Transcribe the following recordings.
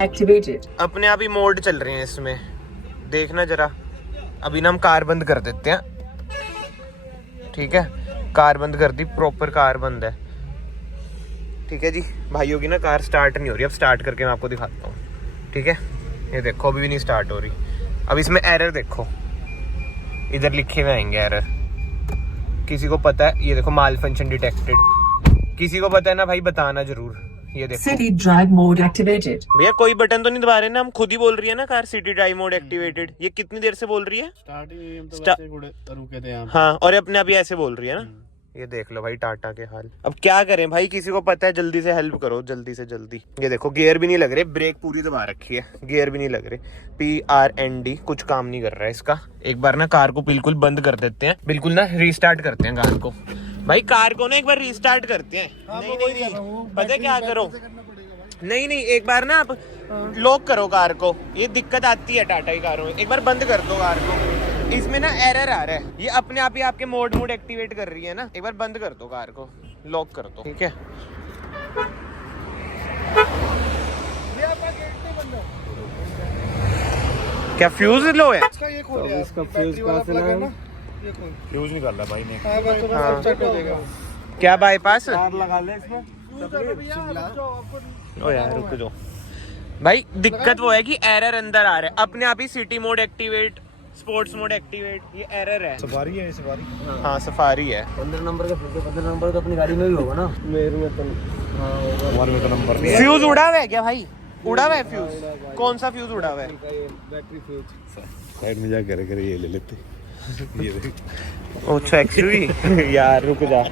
Activated. अपने आप ही mode चल रहे हैं इसमें, देखना जरा। अभी ना हम कार बंद कर देते हैं, ठीक है। कार बंद कर दी, प्रॉपर कार बंद है, ठीक है जी। भाइयों की ना कार स्टार्ट नहीं हो रही, अब स्टार्ट करके मैं आपको दिखाता हूँ, ठीक है। ये देखो अभी भी नहीं स्टार्ट हो रही। अब इसमें एरर देखो, इधर लिखे हुए आएंगे एरर। किसी को पता है? ये देखो माल फंक्शन डिटेक्टेड। किसी को पता है ना भाई, बताना जरूर। ये देखो City drive mode activated. भैया, कोई बटन तो नहीं दबा रहे ना हम, खुद ही बोल रही है ना car city drive mode activated. ये कितनी देर से बोल रही है? स्टार्टिंग तो वैसे रुके थे यहाँ। हाँ, और अपने आप ही ऐसे बोल रही है ना। ये देख लो भाई टाटा के हाल। अब क्या करें भाई, किसी को पता है जल्दी से हेल्प करो, जल्दी से जल्दी। ये देखो गियर भी नहीं लग रहे, ब्रेक पूरी दबा रखी है, गियर भी नहीं लग रहे। PRND कुछ काम नहीं कर रहा है इसका। एक बार ना कार को बिल्कुल बंद कर देते हैं, बिल्कुल ना रीस्टार्ट करते हैं कार को। भाई कार को ना एक बार रीस्टार्ट करते हैं। नहीं, पता है क्या करो, नहीं एक बार ना आप लॉक करो कार को। ये दिक्कत आती है टाटा की कारों में, एक बार बंद कर दो कार को। इसमें ना एरर आ रहा है, ये अपने आप ही आपके मोड एक्टिवेट कर रही है ना। एक बार बंद कर दो कार को, लॉक कर दो, ठीक है। क्या फ्यूज लो है? इसका फ्यूज कहाँ से लाया? फ्यूज निकाल रहा भाई ने। क्या बाईपास? लगा ले इसमें। ओ यार रुक जाओ भाई, दिक्कत वो है कि एरर अंदर आ रहा है, अपने आप ही city mode activate, sports mode activate, ये एरर है। सफारी है, सफारी। हाँ सफारी है। 15 नंबर का, 15 नंबर तो अपनी गाड़ी में भी होगा ना। मेरे में तो हमारे में तो नंबर नहीं है। फ्यूज उड़ा हुआ है क्या भाई? उड़ा हुआ है फ्यूज? कौन सा फ्यूज उड़ा हुआ है? Battery fuse. साइड में जा कर ये ले लेते। ये देख। अच्छा एक्चुअली यार रुक जा।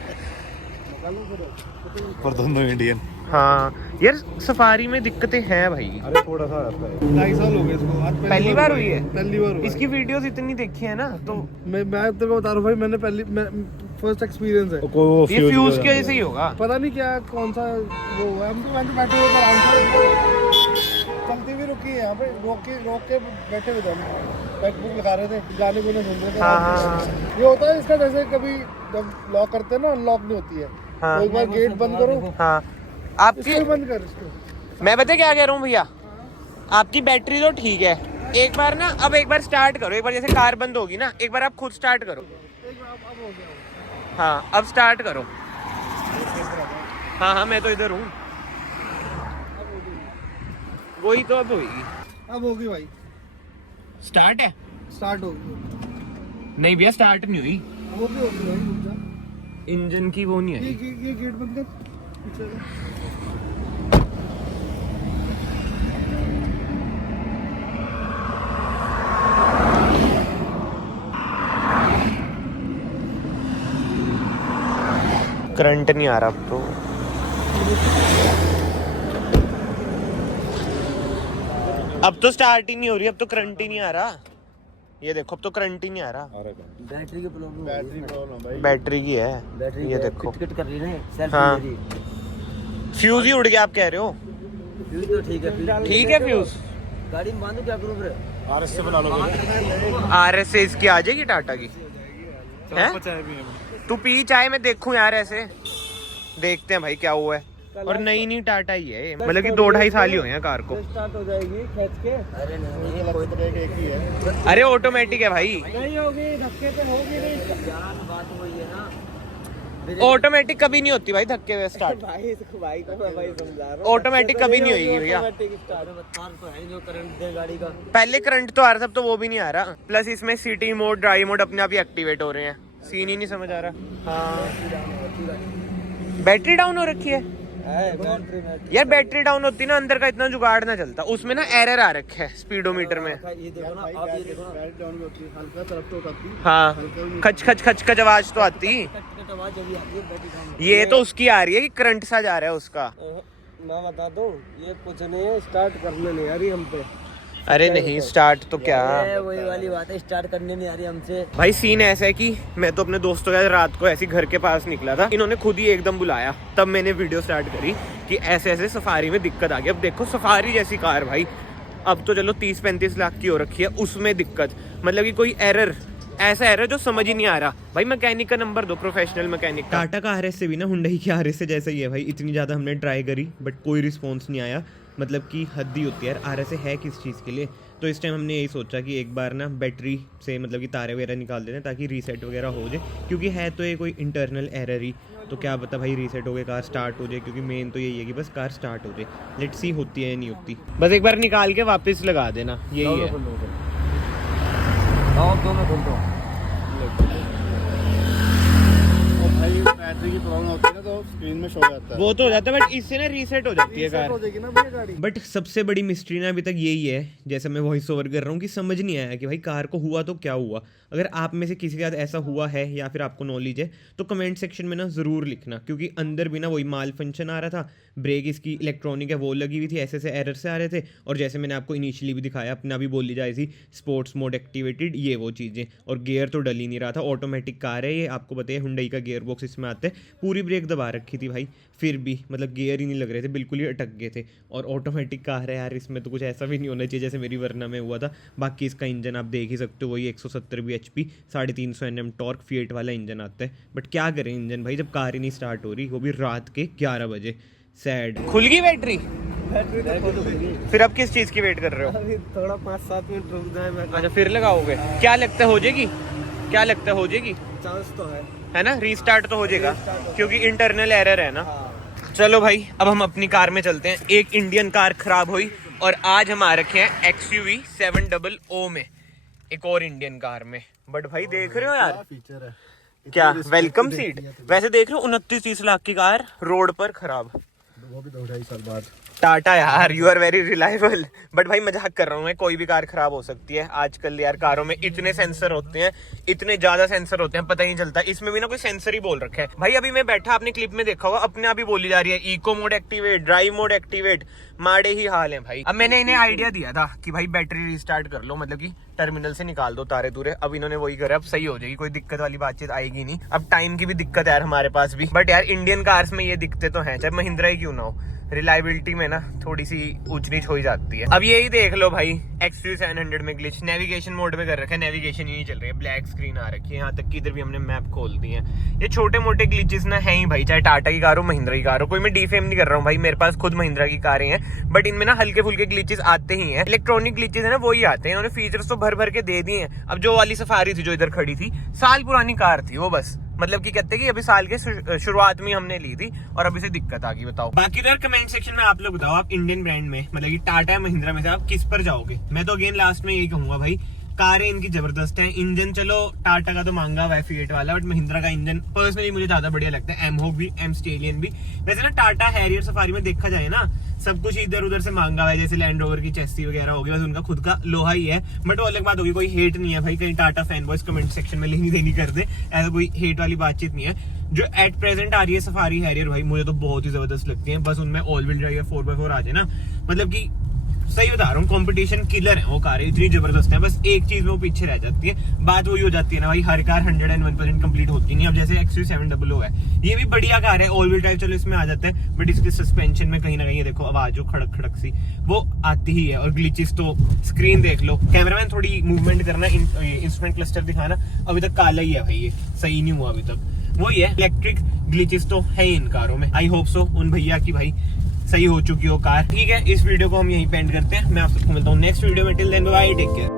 पर दोनों इंडियन। हाँ यार, सफारी में दिक्कतें हैं भाई। अरे थोड़ा सा आता है। 2.5 साल हो गए इसको। आज पहली बार हुई है? पहली बार हुई। इसकी वीडियोस इतनी देखी है ना, तो मैं तेरे को बता रहा हूँ भाई, मैंने फर्स्ट एक्सपीरियंस है। ये फ्यूज की वजह से ही होगा। पता नहीं क्या कौन सा वो हुआ। हम तो वहाँ पे बैठे हुए थे आराम से, चलती भी रुकी है यहाँ पे, रोक के बैठे हुए थे हम, बैक बुक लगा रहे थे, गाने गुने सुन रहे थे। हाँ। ये होता है इसका, जैसे कभी जब लॉक करते हैं ना, अनलॉक नहीं होती है। हाँ। तो एक बार गेट बंद करो। हाँ आपकी, इसको बंद कर इसको। मैं पता क्या कह रहा हूँ भैया, आपकी बैटरी तो ठीक है, एक बार ना अब एक बार स्टार्ट करो। एक बार जैसे कार बंद होगी ना, एक बार आप खुद स्टार्ट करो। अब हो गया। हाँ अब स्टार्ट करो। हाँ मैं तो इधर हूँ। वही तो अब होगी। अब होगी भाई, स्टार्ट है? स्टार्ट होगी। नहीं भैया स्टार्ट नहीं हुई, वो भी होगी भाई, रुक जा। इंजन की वो नहीं है। ये गेट बंद कर पीछे से। करंट नहीं आ रहा अब तो। अब तो स्टार्ट ही नहीं हो रही, अब तो करंट ही नहीं आ रहा। ये देखो अब तो करंट ही नहीं आ रहा। बैटरी की प्रॉब्लम, बैटरी प्रॉब्लम भाई। बैटरी की है। बैटरी ये देखो किट कर रही है, सेल्फ हाँ। मेरी। फ्यूज ही उड़ गया आप कह रहे हो? फ्यूज तो ठीक है, ठीक है फ्यूज। गाड़ी में बांधो, क्या करूं फिर? RS से बना लो। RS से इसकी आ जाएगी टाटा की है? तू पी चाय, मैं देखूं यार ऐसे। देखते हैं भाई क्या हुआ है। और नई टाटा ही है, मतलब कि 2-2.5 साल ही हुए हैं कार को। स्टार्ट हो जाएगी खींच के। अरे नहीं, कोई तो एक ही है। अरे ऑटोमेटिक है भाई, नहीं होगी, धक्के पे होगी नहीं। जान बात वही है ना। ऑटोमेटिक कभी नहीं होती भाई धक्के हुए स्टार्ट। भाई को भाई समझा रहा हूँ। ऑटोमेटिक कभी नहीं होगी भैया। तो है जो करंट दे गाड़ी का। पहले करंट तो आ रहा था, अब तो वो भी नहीं आ रहा। प्लस इसमें सिटी मोड, ड्राइव मोड अपने आप ही एक्टिवेट हो रहे हैं। सीन ही नहीं समझ आ रहा। हाँ बैटरी डाउन हो रखी है यार। बैटरी डाउन होती ना, अंदर का इतना जुगाड़ ना चलता। उसमें ना एरर आ रखा है स्पीडोमीटर में। ये देखो ना, आप ये देखो ना, डाउन होती है, हल्का तरफ तो होती है। हाँ खच खच खच खच आवाज तो आती। कट आवाज अभी आती है बैटरी डाउन। ये तो उसकी आ रही है कि करंट सा जा रहा है उसका। मैं बता दूं, ये कुछ नहीं है, स्टार्ट करने नहीं आ रही हम पे। अरे नहीं स्टार्ट तो क्या, वही वाली बात है, स्टार्ट करने नहीं आ रही हमसे। भाई सीन ऐसा है कि मैं तो अपने दोस्तों के साथ रात को ऐसे घर के पास निकला था, इन्होंने खुद ही एकदम बुलाया, तब मैंने वीडियो स्टार्ट करी कि ऐसे ऐसे सफारी में दिक्कत आ गई। अब देखो सफारी जैसी कार भाई, अब तो चलो 30-35 लाख की हो रखी है, उसमें दिक्कत, मतलब कि कोई एरर ऐसा एरर जो समझ ही नहीं आ रहा भाई। मैकेनिक का नंबर दो, प्रोफेशनल मैकेनिक। टाटा का RS से भी ना हुंडई की RS से जैसा ही है भाई। इतनी ज़्यादा हमने ट्राई करी बट कोई रिस्पॉन्स नहीं आया। मतलब कि हद ही होती है यार, RS है किस चीज़ के लिए। तो इस टाइम हमने यही सोचा कि एक बार ना बैटरी से मतलब कि तारे वगैरह निकाल देते हैं ताकि रीसेट वगैरह हो जाए, क्योंकि है तो ये कोई इंटरनल एरर ही। तो क्या पता भाई रीसेट हो गए कार स्टार्ट हो जाए, क्योंकि मेन तो यही है कि बस कार स्टार्ट हो जाए। लेट्स सी होती है या नहीं होती। बस एक बार निकाल के वापस लगा देना, यही है। दोनों खोल दो। भाई बैटरी की प्रॉब्लम होती है ना तो स्क्रीन में शो जाता है। वो तो हो जाता है बट इससे ना रीसेट हो जाती है कार। हो जाएगी ना भैया गाड़ी। बट सबसे बड़ी मिस्ट्री ना अभी तक यही है, जैसे मैं वॉइस ओवर कर रहा हूँ, कि समझ नहीं आया कि भाई कार को हुआ तो क्या हुआ। अगर आप में से किसी के साथ ऐसा हुआ है या फिर आपको नॉलेज है तो कमेंट सेक्शन में ना ज़रूर लिखना, क्योंकि अंदर भी ना वही माल फंक्शन आ रहा था। ब्रेक इसकी इलेक्ट्रॉनिक है वो लगी हुई थी, ऐसे ऐसे एरर से आ रहे थे। और जैसे मैंने आपको इनिशियली भी दिखाया, अपना भी बोली जाए थी स्पोर्ट्स मोड एक्टिवेटेड, ये वो चीज़ें। और गियर तो डल ही नहीं रहा था। ऑटोमेटिक कार है ये, आपको पता है हुंडई का गियर बॉक्स इसमें आता है। पूरी ब्रेक दबा रखी थी भाई, फिर भी मतलब गियर ही नहीं लग रहे थे, बिल्कुल ही अटक गए थे। और ऑटोमेटिक कार है यार, इसमें तो कुछ ऐसा भी नहीं होना चाहिए जैसे मेरी वरना में हुआ था। बाकी इसका इंजन आप देख ही सकते हो, वही 170 bhp 350 Nm टॉर्क फिएट वाला इंजन आता है। बट क्या करें इंजन भाई, जब कार ही नहीं स्टार्ट हो रही, वो भी रात के 11 बजे। सैड। खुल गई बैटरी? फिर अब किस चीज़ की वेट कर रहे हो? अभी थोड़ा 5-7 मिनट रुक जाए मैं। अच्छा फिर लगाओगे? क्या लगता है हो जाएगी? क्या लगता है हो जाएगी? चांस तो है ना, रीस्टार्ट तो हो जाएगा क्योंकि इंटरनल एरर है ना। हाँ। चलो भाई अब हम अपनी कार में चलते हैं। एक इंडियन कार खराब हुई और आज हम आ रखे हैं XUV 700 में, एक और इंडियन कार में। बट भाई देख रहे हो यार फीचर है क्या, वेलकम सीट। वैसे देख रहे हो 29-30 लाख की कार रोड पर खराब, वो भी 2-2.5 साल बाद। टाटा यार you are very reliable. But भाई मजाक कर रहा हूँ मैं, कोई भी कार खराब हो सकती है आजकल यार। कारों में इतने सेंसर होते हैं, इतने ज्यादा सेंसर होते हैं, पता ही नहीं चलता। इसमें भी ना कोई सेंसर ही बोल रखा है भाई। अभी मैं बैठा, आपने क्लिप में देखा होगा, अपने आप ही बोली जा रही है eco mode activate, drive mode activate. माड़े ही हाल है भाई। अब मैंने इन्हें आइडिया दिया था कि भाई बैटरी रिस्टार्ट कर लो, मतलब कि टर्मिनल से निकाल दो तारे तूरे। अब इन्होंने वही करा, अब सही हो जाएगी, कोई दिक्कत वाली बातचीत आएगी नहीं। अब टाइम की भी दिक्कत है यार हमारे पास भी, बट यार इंडियन कार्स में ये दिक्कतें तो हैं, चाहे महिंद्रा ही क्यों ना हो। रिलायबिलिटी में ना थोड़ी सी ऊंच नीच हो ही जाती है। अब यही देख लो भाई XUV 700 में ग्लिच, नेविगेशन मोड में कर रखा है, नेविगेशन ही नहीं चल रही है, ब्लैक स्क्रीन आ रखी है। यहाँ तक कि इधर भी हमने मैप खोल दी है। ये छोटे मोटे ग्लिचेस ना है ही भाई, चाहे टाटा की कार हो महिंद्रा की कार हो। कोई मैं डिफेम नहीं कर रहा हूँ भाई, मेरे पास खुद महिंद्रा की कारें हैं, बट इनमें ना हल्के फुल्के ग्लिचेस आते ही हैं। इलेक्ट्रॉनिक ग्लिचेस है ना वही आते हैं। इन्होंने फीचर्स तो भर भर के दे दिए हैं। अब जो वाली सफारी थी जो इधर खड़ी थी, साल पुरानी कार थी वो, बस मतलब कि कहते हैं कि अभी साल के शुरुआत में हमने ली थी और अभी से दिक्कत आ गई। बताओ बाकी तो यार कमेंट सेक्शन में आप लोग बताओ, आप इंडियन ब्रांड में मतलब कि टाटा या महिंद्रा में से आप किस पर जाओगे। मैं तो अगेन लास्ट में यही कहूंगा भाई, कारें इनकी जबरदस्त हैं। इंजन चलो टाटा का तो महंगा हुआ है फिएट वाला, बट महिंद्रा का इंजन पर्सनली मुझे ज्यादा बढ़िया लगता है। एमहोग भी, एम स्टेलियन भी। वैसे ना टाटा हैरियर सफारी में देखा जाए ना, सब कुछ इधर उधर से मांगा हुआ है, जैसे लैंड रोवर की चेस्सी वगैरह होगी, बस उनका खुद का लोहा ही है। बट वो अलग बात होगी, कोई हेट नहीं है भाई। कहीं Tata fan boys comment section में लेनी देनी कर दे, ऐसा कोई हेट वाली बातचीत नहीं है। जो एट प्रेजेंट आ रही है सफारी हैरियर भाई, मुझे तो बहुत ही जबरदस्त लगती है। बस उनमें ऑल व्हील ड्राइव 4x4 आ जाए ना, मतलब कि सही बता रहा हूँ, कंपटीशन किलर है वो कारें, इतनी जबरदस्त है। बस एक चीज में वो पीछे रह जाती है, बात वही हो जाती है ना भाई, हर कार 101% कंप्लीट होती नहीं। अब जैसे XUV 700 है, ये भी बढ़िया कार है, ऑल व्हील ड्राइव चलो इसमें आ जाता है, बट इसके सस्पेंशन में कहीं ना कहीं देखो आवाज जो खड़क खड़क सी वो आती ही है। और ग्लिचेस तो स्क्रीन देख लो, कैमरामैन थोड़ी मूवमेंट करना, इंस्ट्रूमेंट क्लस्टर दिखाना, अभी तक काला ही है भाई, ये सही नहीं हुआ अभी तक। वही है, इलेक्ट्रिक ग्लिचेस तो है इन कारों में। आई होप सो उन भैया की भाई सही हो चुकी हो कार। ठीक है, इस वीडियो को हम यहीं पे एंड करते हैं। मैं आप सबको मिलता हूँ नेक्स्ट वीडियो में। Till then bye, take care.